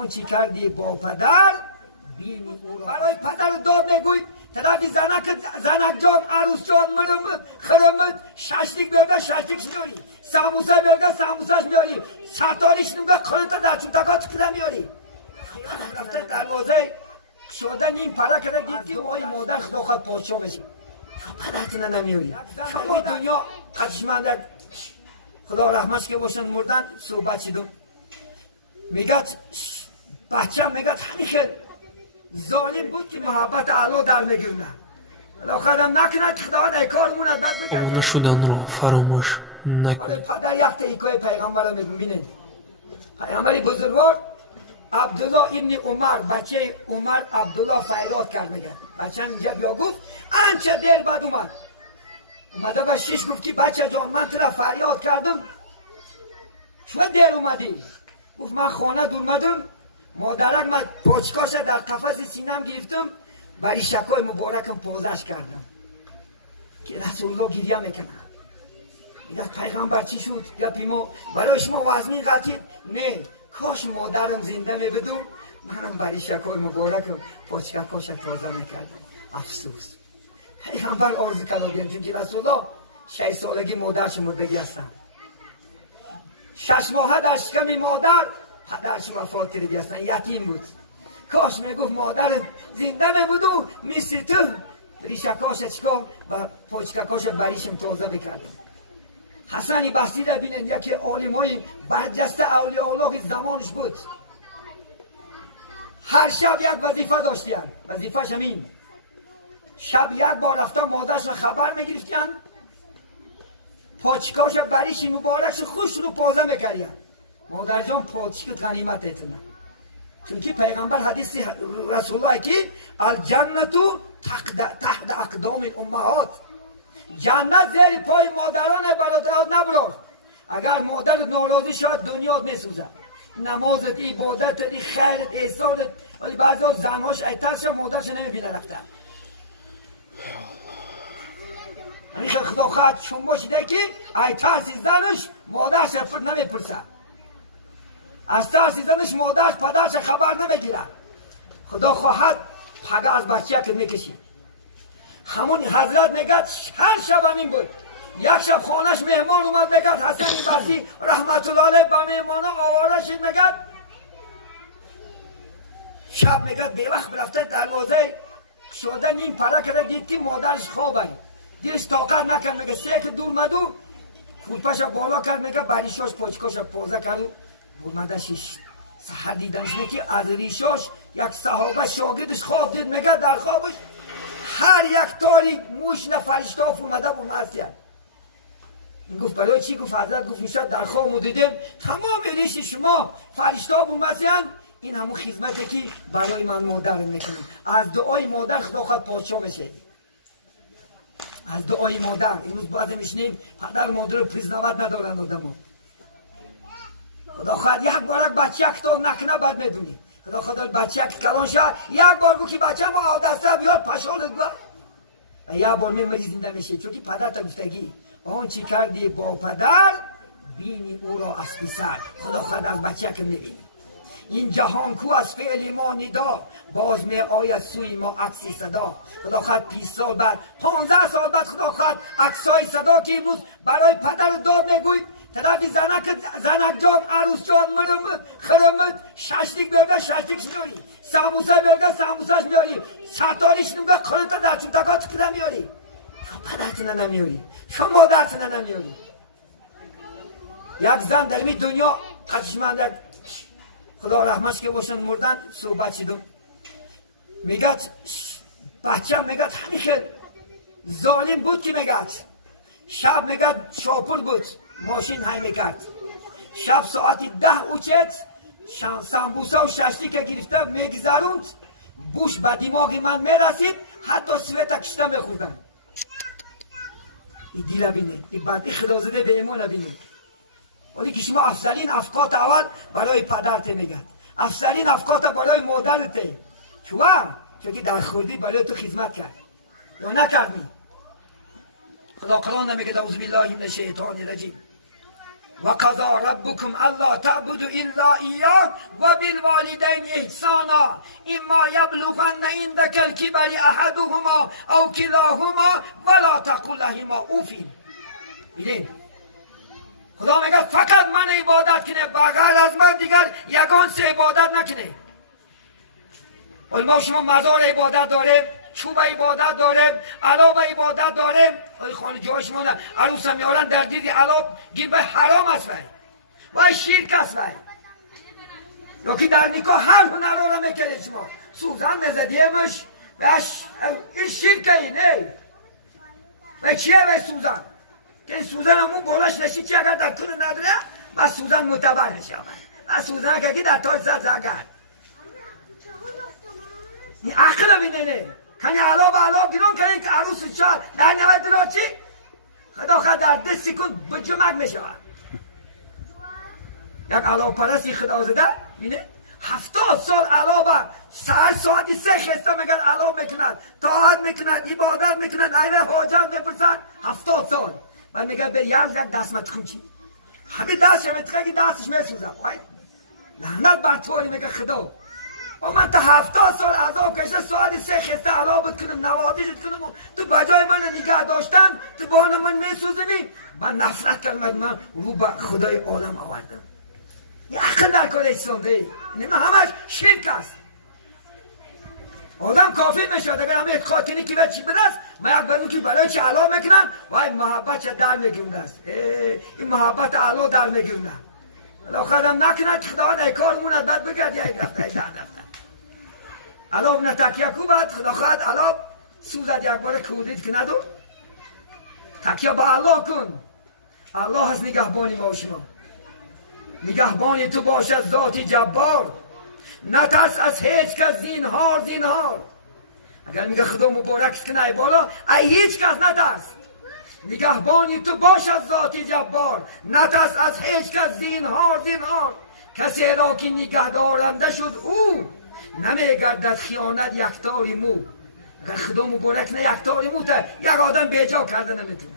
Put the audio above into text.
آنچه کردی با پدر بینی او را. برای پدر داد نگوی طرفی زنک جان عروس جان خرمت ششتیک بیارده ششتیکش میاری، سموسه بیارده سموسهش میاری، ستاریش نمیده خودت در چوتکات کده میاری. رفته دروازه شدن این پره کرده دید که آی مادر خدا خواهد پادشاه بشه، پدرتون نمیاری. شما دنیا قدشمند خدا رحمتش که باشن مردن صحبت شدم میگد بچه میگد همیشه ظالم بود که محبت اعلا در نگیرونه آخرم نکنه که خدا در کار موند آمانه شدن را فراموش نکنید. پدر یک تحیکای پیغمبر رو میبینه. پیغمبری بزرگوار عبدالله ابن عمر بچه عمر عبدالله فریاد کرد میگه بچه هم اینجا بیا گفت انچه دیر بعد اومده با شیش گفت که بچه جان من تو را فریاد کردم چه دیر اومدی؟ گفت من خانه دور اومدم مادرم من پاچکاش در قفس سینم گرفتم ولی شکای مبارکم پازش کردم که رسول الله گریه میکنه. میگه پیغمبر چی شد؟ یا پیما برای شما وزنی قطید؟ نه کاش مادرم زنده میبدو منم برای شکای مبارکم پاچکاش تازه میکردم. افسوس پیغمبر آرزو کرده بیان چون که رسول الله 6 سالگی مادرش مردگی هستن 6 ماه در شکم مادر پدرش وفات کرده هستن یتیم بود. کاش میگفت مادر زنده میبودو مثل تو ریشکاش چکا و پاچکاش بریشم تازه بکردم. حسن بصری را بینید یکی عالمای برجسته اولیاء الله زمانش بود. هر شب یک وظیفه داشتن وظیفهش همین شب یک بار رفتن مادرش خبر میگرفتن پاچکاش بریش مبارکش خوش رو پازه میکردن. مادر جان پاچک غنیمت ایتنا چون که پیغمبر حدیث رسول الله که الجنتو تحت اقدام الامهات جنت زیر پای مادران برادرات نبرار. اگر مادر ناراضی شد دنیا میسوزه نمازت عبادت خیرت احسانت ولی بعضا زنهاش ایترش مادرش نمیبینه رفته. همیشه خدا خواهد چون باشیده که ایترسی زنش مادرش فرد نمیپرسه از ترسی زنش مادرش پدرش خبر نمیگیره. خدا خواهد پگه از بچه که میکشید. همون حضرت نگد هر شب همین بود. یک شب خانهش مهمان اومد نگد حسن بصری رحمت الله علیه با مهمانا آواره شد نگد شب نگد به وقت برفته دروازه شدن این پره کرده دید که مادرش خوابه دیرش طاقت نکرد میگه سه که دور مدو فوتپش بالا کرد میگه بریشاش پاچکاش پازه کرد برمدشش سحر دیدنش میگه از ریشاش یک صحابه شاگردش خواب دید میگه در خوابش هر یک تاری موش فرشته ها فرمده برمسید. این گفت برای چی؟ گفت حضرت گفت میشد در خواب دیدیم تمام ریش شما فرشته ها برمسید این همون خدمتی که برای من مادر میکنیم. از دعای مادر خدا خواهد پادشاه بشه. از دعای مادر امروز باید میشنیم پدر مادر رو پریزنوت ندارن آدم ها. خدا خواهد یک بارک بچه یک تا نکنه باید میدونی. خدا خواهد بچه یک کلان شد یک بار گو که بچه ما آدسته بیاد پشالت بیاد و یک بار میمری زنده میشه چون که پدر تا گفتگی آنچه کردی با پدر بینی او را از پسر. خدا خواهد از بچه یک میبینی. این جهان کو از فعل ما ندا باز می آید سوی ما عکسی صدا. خدا خواهد 20 سال بعد 15 سال بعد خدا خواهد عکسای صدا که امروز برای پدر داد میگوی طرفی زنک جان عروس جان خرمت ششتیک بیارده ششتیکش میاری، سموسه بیارده سموسهش میاری، ستاریش نمیده خودت در چوتکات کده میاری. پدرتون نمیاری شما مادرتون نمیاری. یک زن در این دنیا قدشمند خدا رحمتش که باشن مردن صحبت شدم میگد بچه میگد همیشه ظالم بود که میگد شب میگد شاپور بود ماشین های میکرد شب ساعتی 10 اوچت سمبوسه و ششتی که گرفته میگذروند بوش به دماغ من میرسید حتی سویت کشته میخوردم. این دیل بینه این بعدی خدا زده به ایمان بینه. ولی که شما افضلین افقات اول برای پدرت میگن افضلین افقات برای مادرت چون که در خوردی برای تو خدمت کرد یا نکردی. خدا قرآن نمیگه اعوذ بالله من الشیطان الرجیم و قضا ربکم الا تعبدوا الا ایاه و بالوالدین احسانا اما یبلغن عندک الکبر احدهما او کلاهما ولا تقل لهما اف. ببین خدا میگه فقط من عبادت کنه، بغیر از من دیگر یگان سه عبادت نکنه. ما شما مزار عبادت داریم، چوب عبادت داریم، علاب عبادت داریم. خانه جای شما عروس هم میارن در دید علاب گیر به حرام است و شرک است. یکی در نیکا هر هنر رو میکنه شما سوزن بزدیمش این شرک اینه و چیه به سوزن که این سوزن همون بالاش نشید چی اگر در کنه نداره و سوزن متبرش یابد و سوزن که در تاج زد زگرد این عقل بینه کنی علاب گیرون کنی که عروس چار در نوید را چی خدا خود در 10 سکند به جمعک میشود. یک علاب پرستی خدا زده بینه 70 سال علاب ساعت 3 خسته میگن علاب میکند، طاعت میکند، عبادت میکند، عیله حاجت میپرسد 70 سال و میگه به یک دستمت خونچی همه دستش میتخه دستش میسوزه. لعنت بر طوری میگه خدا و من تا 70 سال عذاب کشه ساعت 3 خسته علابت کنم نوادیشت کنم تو بجای من نگه داشتن تو بان من میسوزمی. من نفرت کردم من رو به خدای عالم آوردم. یه عقل در کار اسلام دهی این همش شرک است. آدم کافر میشود اگر همه اعتقاد کنی که به چی بدست و یک بدون که برای چی علا میکنن و این محبت چه در میگیرونه است. این محبت علا در میگیرونه الاخر هم نکنه که خدا در کار موند بعد بگرد یک دفته علاب نتکیه کو بعد خدا خواهد علاب سوزد یک بار کودید که ندو تکیه با الله کن. الله هست نگهبانی ما شما، نگهبانی تو باشد ذاتی جبار، نترس از هیچ کس زینهار. اگر میگه خدا مبارک کنه بالا ای هیچ کس نترس، نگهبانی تو باشد ذاتی جبار، نترس از هیچ کس زینهار. کسی را که نگه دارنده شد او نمیگردد خیانت یکتاری مو. اگر خدا مبارک نه یکتاری مو تا یک آدم بیجا کرده نمیتونه.